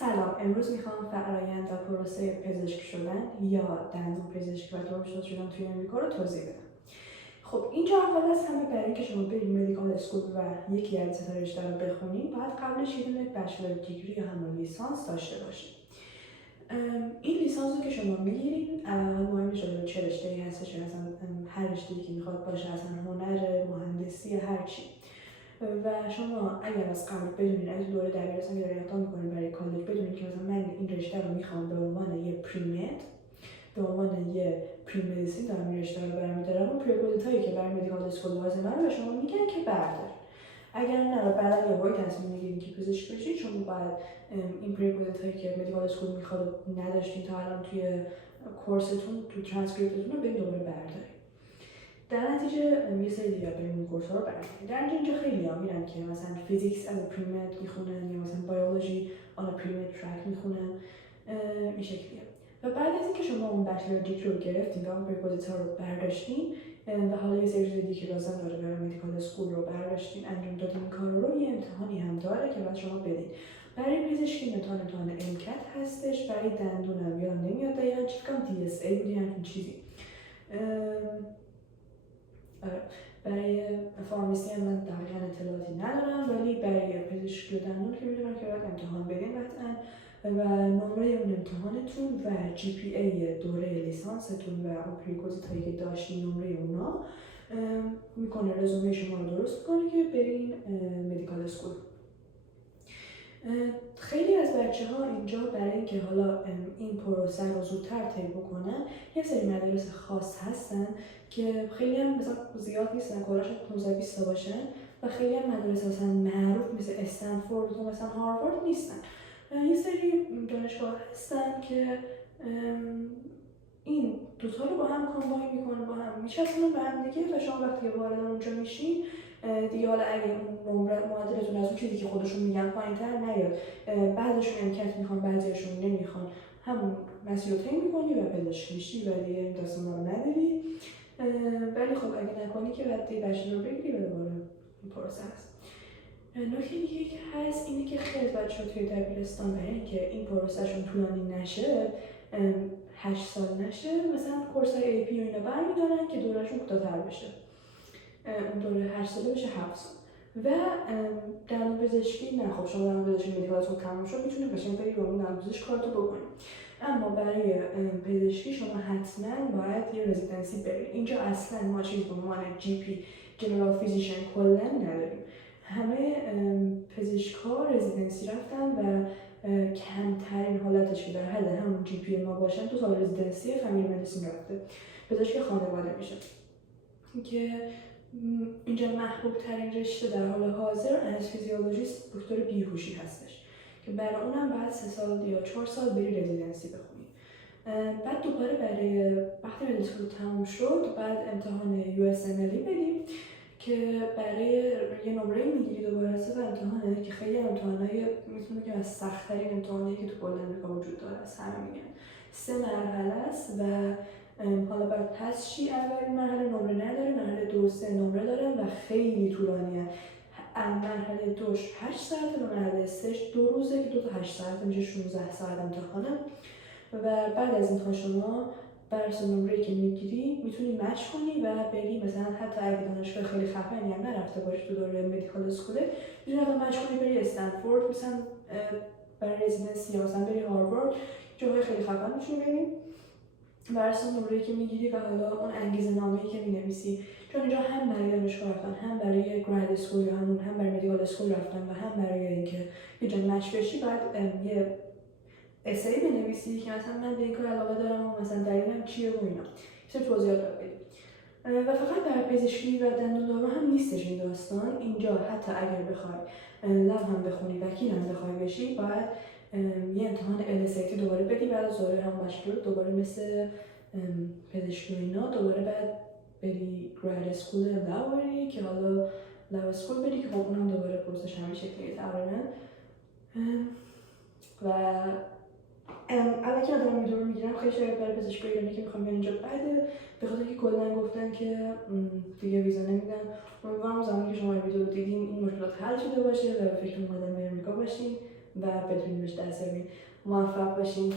سلام، امروز میخوام فرآیند و پروسه پزشک شدن یا دندون پزشکی و داروشناس شدن توی امریکا رو توضیح بدم. خب اینجا اول از همه برای اینکه شما برید مدیکال اسکول و یکی از ستاره رشته رو بخونید، باید قبلش یه دونه بچلر دیگری یا همون لیسانس داشته باشید. این لیسانس رو که شما میگیرید، اول مهم میشه چه رشته‌ای هستش، مثلا هر رشته‌ای که میخواد باشه، اصلا هنر، مهندسی، هر چی. و شما اگر از قبل بدونید، از دوره دبیرستان که دارید اقدام میکنید برای کالج، بدونید که مثلا من این رشته رو میخوام به عنوان یه پریمد، به عنوان یه پریمدیسین دارم این رشته رو برمی‌دارم، اون پریکوزیت هایی که برای مدیکال اسکول لازمه رو به شما میگن که بردار. اگر نه بعدا یهویی تصمیم میگیرید که پزشک بشید، شما باید این پریکوزیت هایی که مدیکال اسکول میخواد نداشتین تا الان توی کورستون، تو ترانسکریپتتون رو دوباره بردارید. در نتیجه یه سری دیگه بریم اون کورس‌ها رو برگردیم. در اینجا خیلی‌ها میرن که مثلا فیزیکس از پریمد میخونن یا مثلا بیولوژی آن پریمد ترک میخونن، این شکلیه. و بعد از اینکه شما اون بچلر دیگری رو گرفتین و اون پریکوزیت‌ها رو برداشتین و حالا یه سری چیز دیگه که لازم داره برای مدیکال اسکول رو برداشتین، انجام دادین این کار رو، یه امتحانی هم داره که بعد شما بدین. برای پزشکی امتحان امکت هستش، برای دندونم یادم نمیاد دقیقاً چی، فکر کنم DSA بود یا همچین چیزی. برای فارمسی هم من دقیقاً اطلاعاتی ندارم، ولی برای پزشکی دندون که میدونم که باید امتحان بدین قطعاً و نمره اون امتحانتون و GPA دوره لیسانستون و اون پریکوزیت هایی که داشتین، نمره اونا میکنه رزومه شما رو درست کنه که برین مدیکال اسکول. خیلی از بچه‌ها اینجا برای اینکه حالا این پروسه رو زودتر طی بکنن، یه سری مدارس خاص هستن که خیلی هم مثلا زیاد نیستن، کلاش 15-20 تا باشن و خیلی هم مدارس مثلا معروف مثل استنفورد و مثلا هاروارد نیستن. یه سری دانشگاه هستن که این دوتا رو با هم کامباین میکنن، با هم میچسبونن به هم دیگه و شما وقتی وارد اونجا میشین دیگه، حالا اگه اون نمره معادلتون از اون چیزی که خودشون میگن پایین‌تر نیاد، بعضیشون امکت میخوان بعضیشون نمیخوان، همون مسیر رو طی میکنی و پزشک میشی و دیگه این داستانا رو نداری. ولی خب اگه نکنی که بعد دیگه بچه‌ها رو بگیری و دوباره این پروسه هست. نکته دیگه که هست اینه که خیلی از بچه‌ها توی دبیرستان برای اینکه این پروسهشون طولانی نشه، 8 سال نشه، مثلا کورس‌های AP و اینا برمی‌دارن که دورهشون کوتاه‌تر بشه. اون دوره 8 ساله بشه 7 سال. و دندون پزشکی نه، خب شما دندون پزشکی مدیکالتون تموم شد میتونید قشنگ برید با اون دندون پزشک کارتو بکنید، اما برای پزشکی شما حتما باید یه رزیدنسی برید. اینجا اصلا ما چیزی به عنوان GP جنرال فیزیشن کلا نداریم. همه پزشک‌ها رزیدنسی رفتن و کمترین حالتش که در حد همون GP ما باشن 2 سال رزیدنسی فامیلی مدیسین رفته، پزشک خانواده میشه که اینجا محبوب ترین رشته در حال حاضر انستزیولوژیست دکتر بیهوشی هستش که برای اونم بعد 3 سال یا 4 سال بری رزیدنسی بخونی. بعد دوباره برای وقتی مدرسه تموم شد بعد امتحان USMLE بدیم که برای یه نمره میگیری دوباره از امتحانه که خیلی امتحانای میتونه که از سخت‌ترین امتحانایی که تو کل آمریکا وجود داره از همه میگن. 3 مرحله است و حالا باید پس چی، اولین مرحله نمره نداره، مرحله 2 و 3 نمره دارن و خیلی طولانیه. مرحله 2 8 ساعته و مرحله 3 2 روزه که 2 تا 8 ساعته میشه 16 ساعت امتحانه. و بعد از امتحان شما بر اساس نمره‌ای که میگیری میتونی مچ کنی و بری مثلا حتی اگه دانشگاه خیلی خفنی هم نرفته باشی تو دوره مدیکال اسکول، میتونی حتی مچ کنی بری استنفورد مثلا برای رزیدنسی یا مثلا بری هاروارد، جاهای خیلی خفن میتونی بری بر اساس نمره‌ای که میگیری و حالا اون انگیزه نامه‌ای که مینویسی. چون اینجا هم برای دانشگاه رفتن، هم برای گراد اسکول یا هم برای مدیکال اسکول رفتن و هم برای اینکه یه جا مچ بشی بعد یه اسای بنویسی که مثلا من به این کار علاقه دارم و مثلا دلیلم چیه و اینا، چه توضیحات بدید. و فقط برای پزشکی و دندوندارو هم نیستش این داستان. اینجا حتی اگر بخوای لب هم بخونی، وکیل هم بخوای بشی، باید یه امتحان LSAT دوباره بدی بعد از دوره هم بچلور، دوباره مثل پزشکی و اینا دوباره بعد بری گراد اسکول لو بری که حالا لو اسکول بری که خب اونم دوباره پروسش همین شکلیه تقریبا. و الان که آدم میدونم میگیرم خیلی شاید برای پزشکی ایرانی که میخوام بیان اینجا بعده، به خاطر که کلا گفتن که دیگه ویزا نمیدن. امیدوارم زمانی که شما ویدیو رو دیدین این مشکلات حل شده باشه و به فکر اومدن به امریکا باشین. و بتونیم بهش دست بیاریم. موفق باشین.